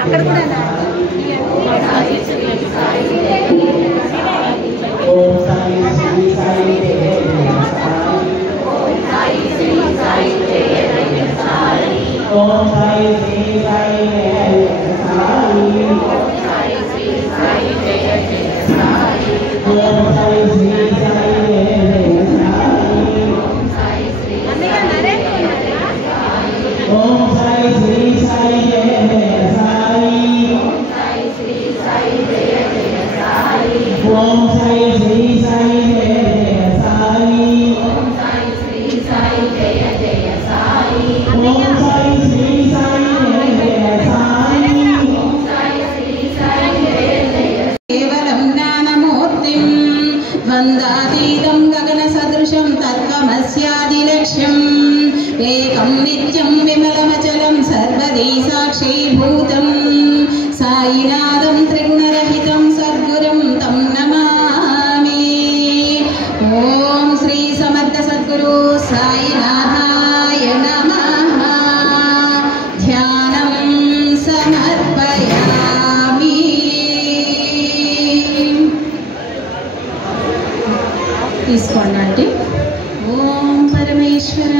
అక్కడ కూడా వందాతీతం గగన సదృశం తత్వమస్యాదిలక్ష్యం ఏకం నిత్యం విమలమచలం సర్వదే సాక్షీభూతం సాయినాథం త్రిగుణరహితం సద్గురుం తం నమామి. ఓం శ్రీ సమర్థ సద్గురు సాయినాథాయ నమః. ధ్యానం సమర్పయామి. తీసుకోండి. ఓం పరమేశ్వర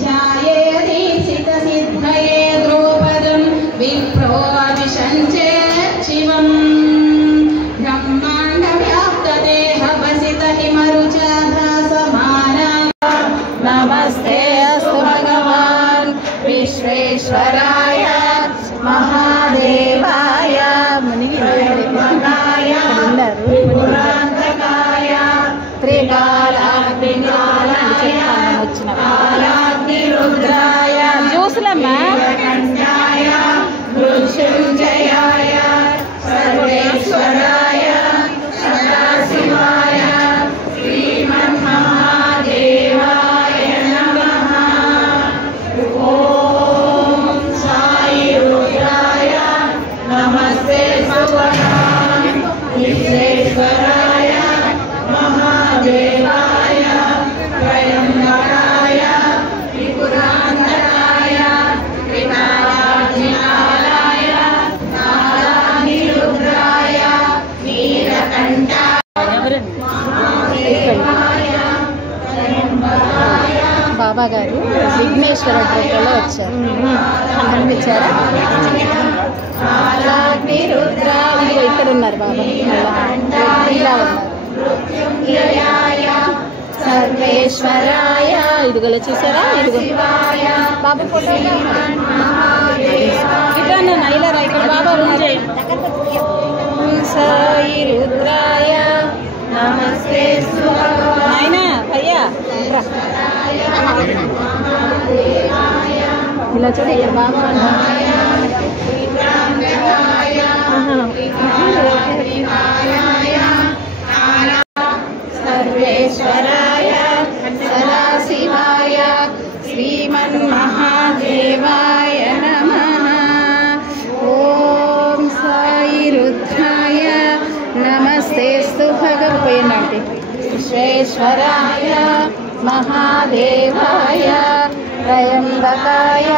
ధ్యాయేదీసిత సిద్ధయే ద్రౌపదం విప్రో అవిశంచే శివం బ్రహ్మాండ వ్యాప్త దేహ వసిత హిమరుచాసమాన. నమస్తే అస్తు భగవాన్ విశ్వేశ్వరాయ మహాదేవాయ మునిగినాయ పురాంతకాయ రుద్రాయ జ్యూసులమ్మా మృత్యుంజయాయ సర్వేశ్వరాయ సదాశివాయ శ్రీమన్మహాదేవాయ నమః. ఓం సాయి రుద్రాయ నమస్తే భగవాన్ విశ్వేశ్వరాయ మహాదేవాయ త్రయంబకాయ త్రిపురాంతకాయ త్రికాలాగ్నికాలాయ కాలాగ్నిరుద్రాయ నీలకంఠాయ బాబా గారు విఘ్నేశ్వర గ్రూపంలో వచ్చారు. కనిపించారా? కాలాగ్నిరుద్రాయ ఇక్కడ ఉన్నారు బాబా. ఇలా ఉన్నారు. సర్వేశ్వరాయ ఇదిగో చూసారా? ఇదిగో బాబా ఫోటో ఇట్లా ఇలా రా. ఇక్కడ బాబా ఉన్నారు. సాయి రుద్రాయ నమస్తే నాయనా అయ్యా ఇలా చూడు. ఇక్కడ బాబా సర్వేశ్వరాయ సదాశివాయ శ్రీమన్మహాదేవాయ నమః. ఓం సాయి రుద్రాయ నమస్తేస్తు భగవతే విశ్వేశ్వరాయ మహాదేవాయ త్రయంబకాయ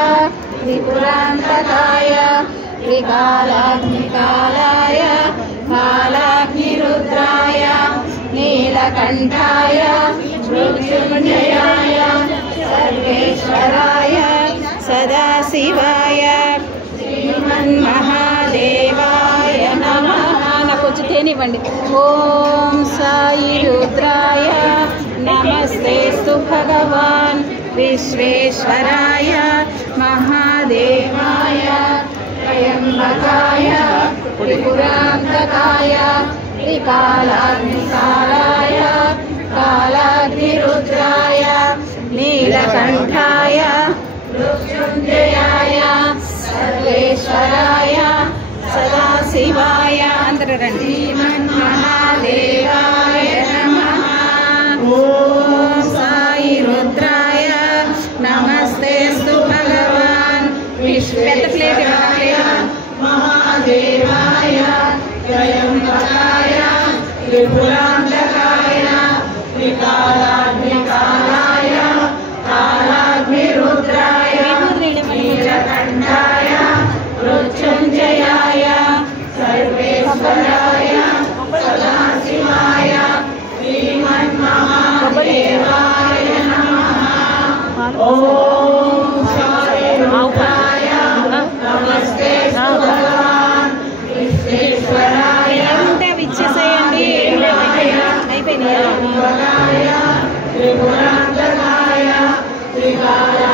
త్రిపురాంతకాయ త్రికాలాగ్నికాలాయ కాలాగ్నిరుద్రాయ నీలకంఠాయ మృత్యుంజయాయ సర్వేశ్వరాయ సదాశివాయ శ్రీమన్మహాదేవాయ నమః. నాకు వచ్చి తేనివ్వండి. ఓం సాయి రుద్రాయ నమస్తేస్తు భగవాన్ విశ్వేశ్వరాయ మహాదేవాయ త్రయంబకాయ త్రిపురాంతకాయ త్రికాలాగ్నికాలాయ కాలాగ్నిరుద్రాయ నీలకంఠాయ మృత్యుంజయాయ సర్వేశ్వరాయ సదాశివాయ అందరూ రండి. మహాదేవాయ నమః. ఓం సాయి రుద్రాయ నమస్తేస్తు భగవాన్ పెద్ద ప్లేట్ మహాదేవాయ త్రయంబకాయ త్రిపురాంతకాయ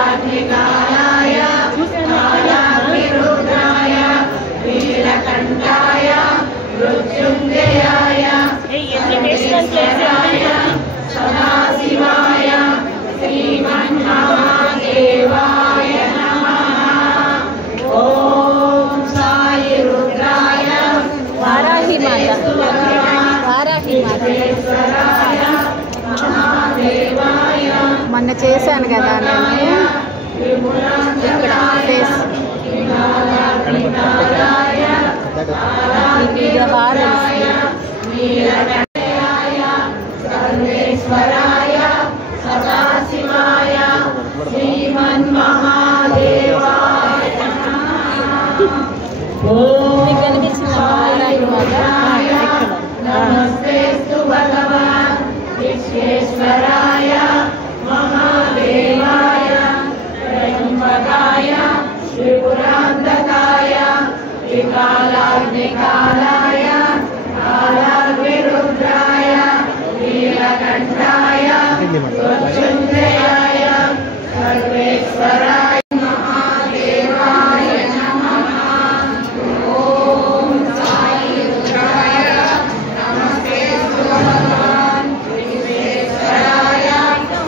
त्रिकालाग्निकालाय कालाग्निरुद्राय नीलकण्ठाय मृत्युञ्जयाय सदाशिवाय श्रीमन्महादेवाय नमः। ॐ साई रुद्राय वाराही माता మొన్న చేశాను కదా నేను ఇక్కడ ఫేస్ ఇది బాగా సర్వేశ్వరాయ సదాశివాయ శ్రీమన్మహాదేవాయ మీకు కనిపించిందా వారాహి మాత? నమస్తేస్తు భగవాన్ విశ్వేశ్వరాయ మహాదేవాయ త్రయంబకాయ త్రిపురాంతకాయ త్రికాలాగ్నికాలాయ కాలాగ్నిరుద్రాయ నీలకంఠాయ మృత్యుంజయాయ సర్వేశ్వరాయ విశ్వేశ్వరాయ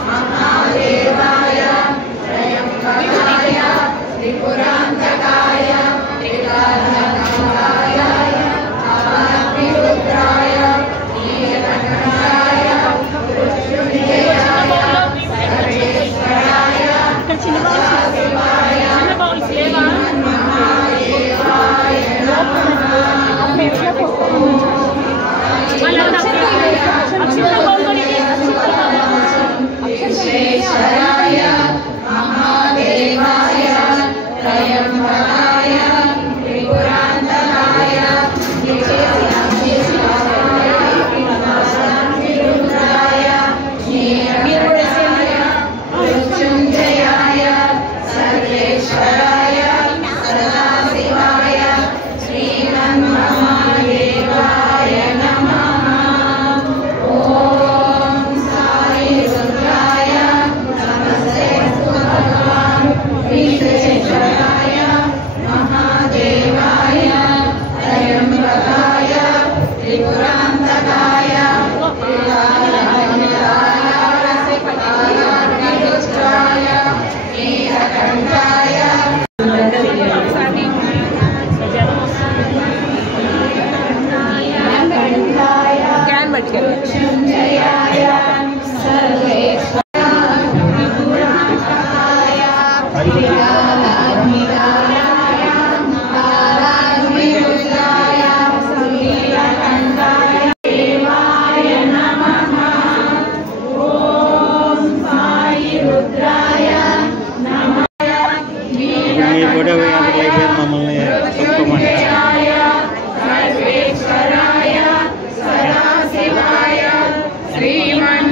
మహాదేవాయ త్రయంబకాయ త్రిపురాంతకాయ రుద్రాయ నీలకంఠాయ మృత్యుంజయాయ సర్వేశ్వరాయ సదాశివాయ శ్రీమన్మహాదేవాయ నమః। ఓం సాయి రుద్రాయ నమస్తేస్తు భగవాన్ విశ్వేశ్వరాయ మహాదేవాయ త్రయంబకాయ త్రిపురాంతకాయ కాలాగ్నిరుద్రాయ నీలకంఠాయ క్యాన్ పట్టుకెళ్ళి మృత్యుంజయాయ సర్వేశ్వరాయ కాలాగ్నికాలాయ కాలాగ్నిరుద్రాయ నీలకంఠాయ దేవాయ నమః। ఓం సాయి రుద్రాయ నమః। మృత్యుంజయాయ సర్వేశ్వరాయ సదాశివాయ శ్రీమన్మహాదేవాయ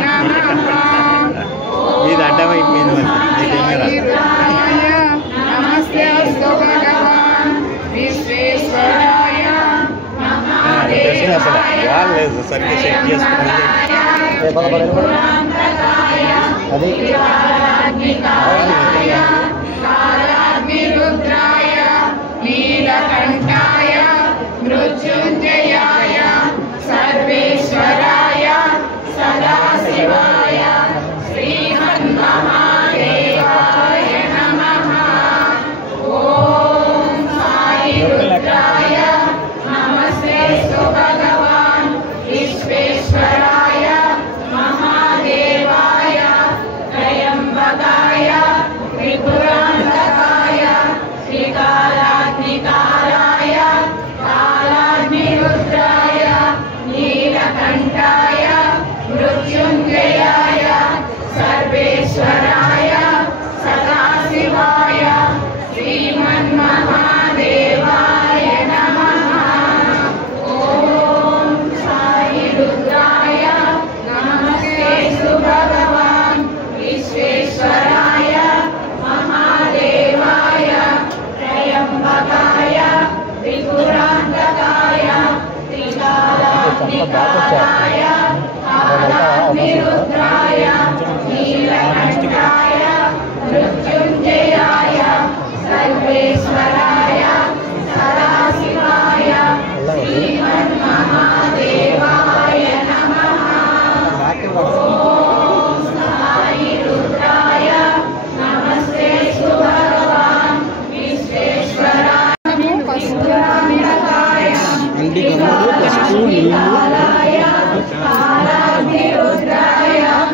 నమః। నమస్తేస్తు భగవాన్ విశ్వేశ్వరాయ మహాదేవాయ త్రిపురాంతకాయ త్రికాలాగ్నికాలాయ కాలాగ్నిరుద్రాయ నీలకంఠాయ మృత్యుంజయాయ సర్వేశ్వరాయ సదాశివాయ శ్రీమన్మహాదేవాయ నమః। ఓం సాయి రుద్రాయ నమస్తేస్తు భగవాన్ విశ్వేశ్వరాయ మహాదేవాయ త్రయంబకాయ త్రిపురాంతకాయ త్రికాలాగ్నికాలాయ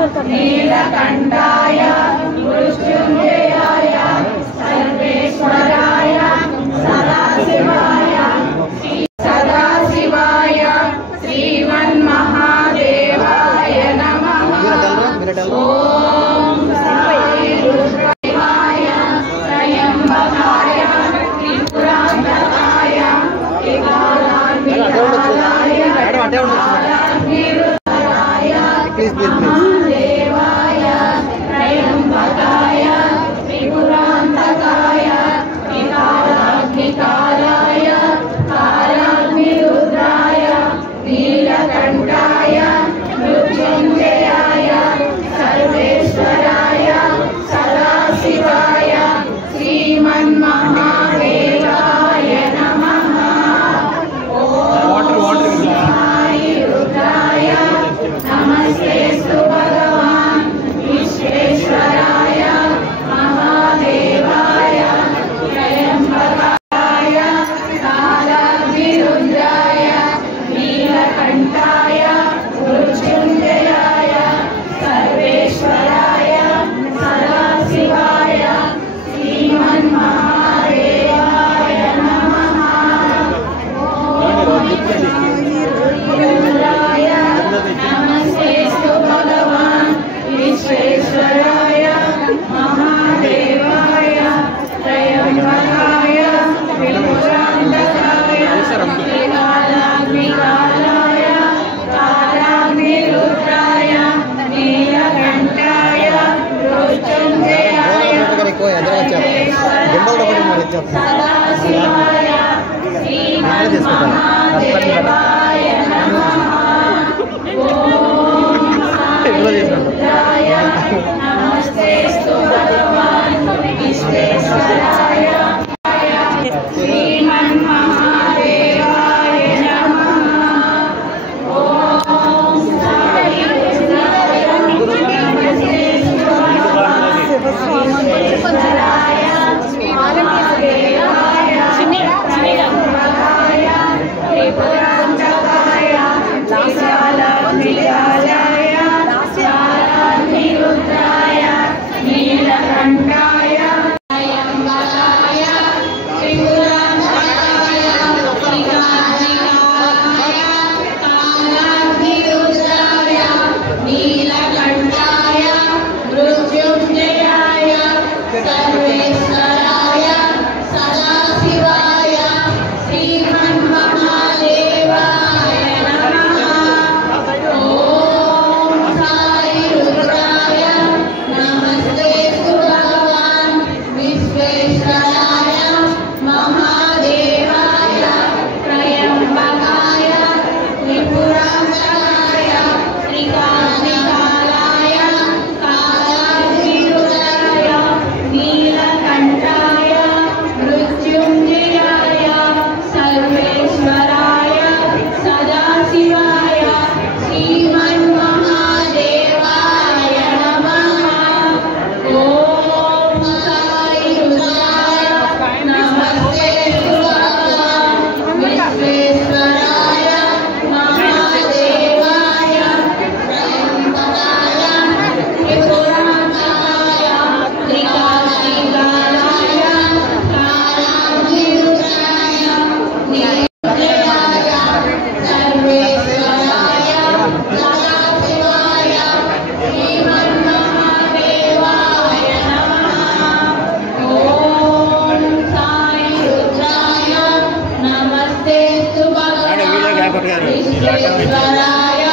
नीलकण्ठाय मृत्युञ्जयाय सर्वेश्वराय सदाशिवाय श्रीमन्महादेवाय नमः। ॐ साई रुद्राय त्र्यम्बकाय त्रिपुरान्तकाय त्रिकालान्विताय कालाग्निरुद्राय महादेवाय त्र्यम्बकाय त्रिपुरान्तकाय त्रिकालाग्निकालाय कालाग्निरुद्राय नीलकण्ठाय मृत्युञ्जयाय सर्वेश्वराय सदाशिवाय श्रीमन्महादेवाय नमः। ॐ साई रुद्राय नमस्तेस्तु भगवान् विश्वेश्वराय महादेवाय त्र्यम्बकाय कालाग्निरुद्राय नीलकण्ठाय मृत्युञ्जयाय सर्वेश्वराय सदाशिवाय श्रीमन्महादेवाय नमः। रुद्राय नमस्तेस्तु भगवान् विश्वेश्वराय महादेवाय त्र्यम्बकाय त्रिपुरान्तकाय त्रिकालाग्निकालाय कालाग्निरुद्राय नीलकण्ठाय मृत्युञ्जयाय सदाशिवाय श्रीमन्महादेवाय नमः। ॐ साई रुद्राय नमस्तेस्तु भगवान् विश्वेश्वराय श्रीमन्महादेवाय नमः। ॐ साई रुद्राय नमस्तेस्तु भगवान् विश्वेश्वराय महादेवाय त्र्यम्बकाय त्रिपुरान्तकाय त्रिकालाग्निकालाय कालाग्निरुद्राय नीलकण्ठाय त्र्यम्बकाय त्रिपुरान्तकाय त्रिकालाग्निकालाय कालाग्निरुद्राय नीलकण्ठाय मृत्युञ्जयाय सर्वेश्वराय सदाशिवाय श्रीमन्महादेवाय नमः। ॐ साई रुद्राय नमस्तेस्तु भगवान् विश्वेश्वराय महादेवाय त्र्यम्बकाय त्रिपुरान्तकाय त्रिकालाग्निकालाय कालाग्निरुद्राय नीलकण्ठाय मृत्युञ्जयाय सर्वेश्वराय सदाशिवाय श्रीमन्महादेवाय नमः। ॐ साई रुद्राय नमस्तेस्तु भगवान् विश्वेश्वराय महादेवाय त्र्यम्बकाय त्रिपुरान्तकाय त्रिकालाग्निकालाय कालाग्निरुद्राय नीलकण्ठाय सर्वेश्वराय सदाशिवाय श्रीमन्महादेवाय नमः। ॐ साई रुद्राय नमस्तेस्तु भगवान् विश्वेश्वराय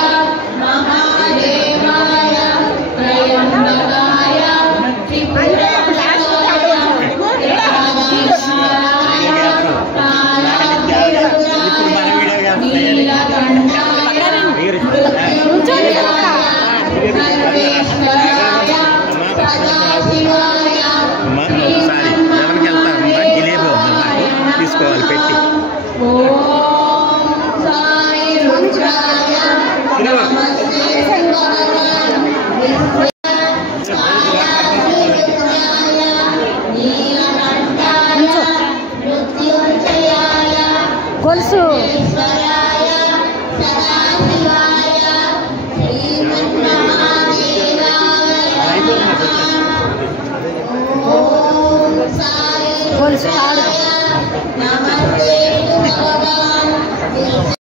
महादेवाय त्र्यम्बकाय त्रिपुरान्तकाय त्रिकालाग्निकालाय कालाग्निरुद्राय नीलकण्ठाय मृत्युञ्जयाय सर्वेश्वराय सदाशिवाय తీసుకోవాలి పెట్టి ॐ साई रुद्राय नमस्तेस्तु भगवान् గొలుసు సదాశివాయ శ్రీమన్మహాదేవాయ గొలుసు ఆడు.